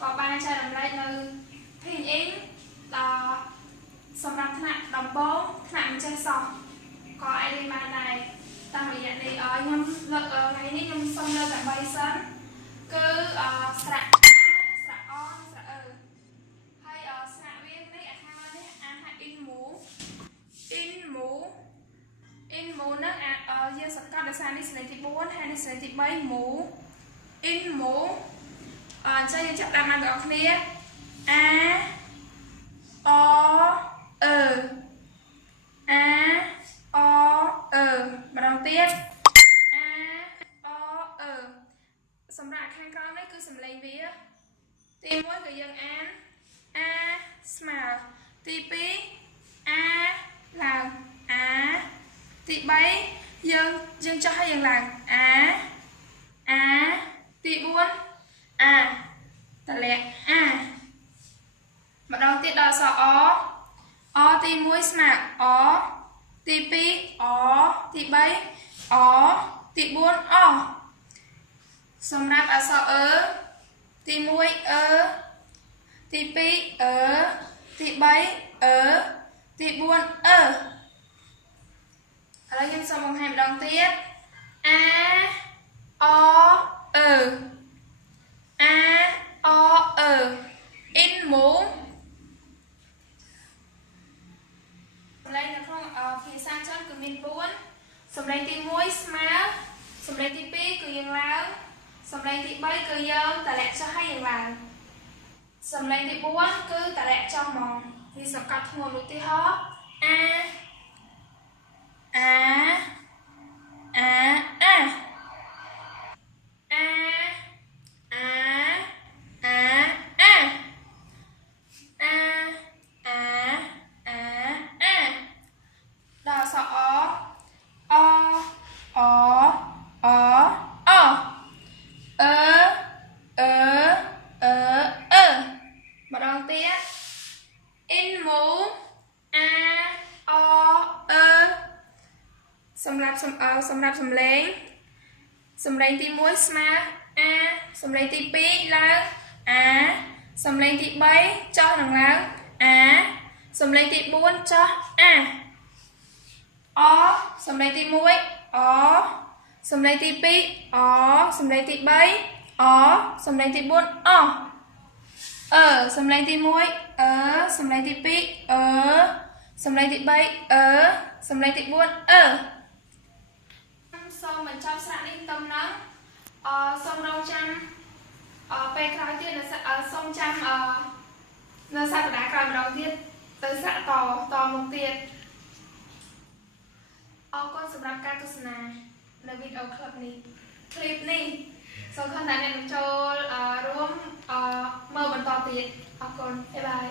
có ba cha làm lại nơi hình in là xongรับថ្នាក់ដំបូងថ្នាក់មិនចេះសោះក៏អាចរៀនបានដែរតាមរយៈនេះខ្ញុំលើកថ្ងៃនេះខ្ញុំសូមលើកតែ3សិនគឺស្រៈស្រៈអស្រៈអឺហើយស្រៈវានេះអាខាងនេះអាថា in mu នឹងយើងសង្កត់ដោយសារនេះស្លេទី4ហើយនេះស្លេទី3 mu in mu អញ្ចឹងយើងចាប់តាមបានបងប្អូនគ្នាaម្ដងទៀតសម្រាប់ខាងក្រោមនេះគឺសំឡេងវាទី1គឺយើងអានស្មើទី2ឡើងទី3យើងចុះឲ្យយើងឡើងទី4តម្លាក់ម្ដងទៀតដល់អក្សរអទី1ស្មើទី2ទី3ទី4សម្រាប់អក្សរទី1ទី2ទី3ទី4ឥឡូវខ្ញុំសូមបង្ហាញម្ដងទៀតin mu សំឡេងនៅក្នុងភាសាចិនគឺមាន4សំឡេងទី1ស្មើសំឡេងទី2គឺយើងឡើងសំឡេងទី3គឺយើងតម្លាក់ចុះឲ្យយើងឡើងសំឡេងទី4គឺតម្លាក់ចុះហ្មងវាសង្កត់ធ្ងន់ឧទាហរណ៍ដល់អក្សរម្ដងទៀត in mu សម្រាប់សំឡេងទី1ស្មើសំឡេងទី2ឡើងសំឡេងទី3ចុះនឹងឡើងសំឡេងទី4ចុះសំឡេងទី1សំឡេងទី2សំឡេងទី3សំឡេងទី4សំឡេងទី1សំឡេងទី2សំឡេងទី3សំឡេងទី4សូមបញ្ចប់ស្រៈនេះតំណឹងសូមរងចាំពេលក្រោយទៀតសូមចាំនៅសប្តាហ៍ក្រោយម្ដងទៀតទៅស្រៈតមកទៀតអរគុណសម្រាប់ការទស្សនានៅវីដេអូឃ្លីបនេះសូមខំតែអ្នកចូលរួមមើលបន្តទៀតអរគុណបាយបាយ